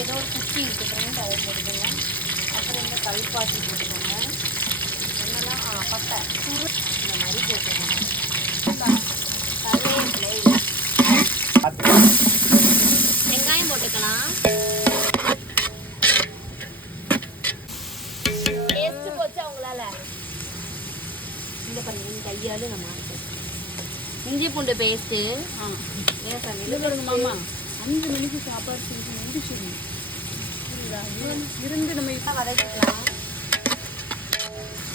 ஏதோ ஒரு குச்சி இருக்குது அதை போட்டுக்கோங்க. அப்புறம் இந்த கல்பாசி போட்டுக்கோங்க. என்னெல்லாம் பட்டை சுரு இந்த மாதிரி போட்டுக்கோங்க. கருவேப்பிலை, வெங்காயம் போட்டுக்கலாம். டேஸ்ட் போச்சு அவங்களால. இந்த பண்ணி கையால் நம்ம இஞ்சி பூண்டு பேஸ்ட்டு. ஏன் சார் இது பாருங்க மாமா, 5 மணிக்கு சாப்பாடு செஞ்சு முடிச்சிடணும். இருந்து நம்ம இப்போ வதக்கிக்கலாம்.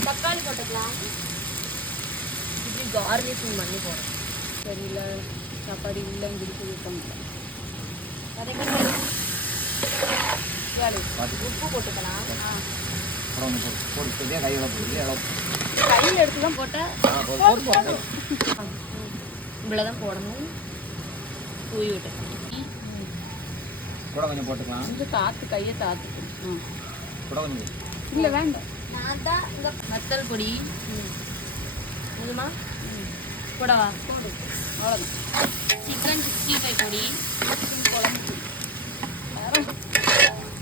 தக்காளி போட்டுக்கலாம். இப்படி கார்னிஷிங் பண்ணி போடுறோம். சரியில்ல சாப்பாடு இல்லைன்னு சொல்லி சொல்லியிருக்காங்க. உப்பு போட்டுக்கலாம். கை எடுத்து தான் போட்டால் இவ்வளோதான் போடணும். தூவி விட்டுக்கலாம். கொஞ்சம் போட்டுக்கலாம். கொஞ்சம் தாத்து கையை தாத்துக்கணும். இல்லை வேண்டாம். நான் தான் இந்த வத்தல் பொடி போதுமா? போடவா? போடு. அவ்வளோதான். சிக்கன் 65 பொடி, குழம்பு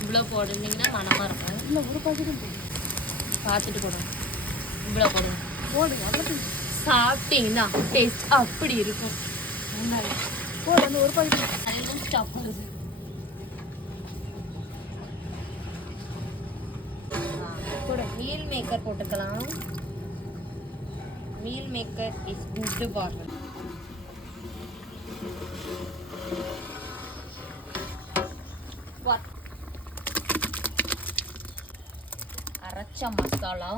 இவ்வளோ போடுனீங்கன்னா மனமாக இருக்கும். இல்லை ஒரு பாக்கெட்டு பார்த்துட்டு போடுங்க. இவ்வளோ போடுங்க. போடுங்க. அவ்வளோ சாப்பிட்டீங்கன்னா டேஸ்ட் அப்படி இருக்கும். போடு அந்த ஒரு பாக்கெட். அதெல்லாம் ஸ்டாப் பண்ணுது. கூட மீல் மேக்கர் போட்டுக்கலாம். Meal maker is good water. அரைச்ச மசாலா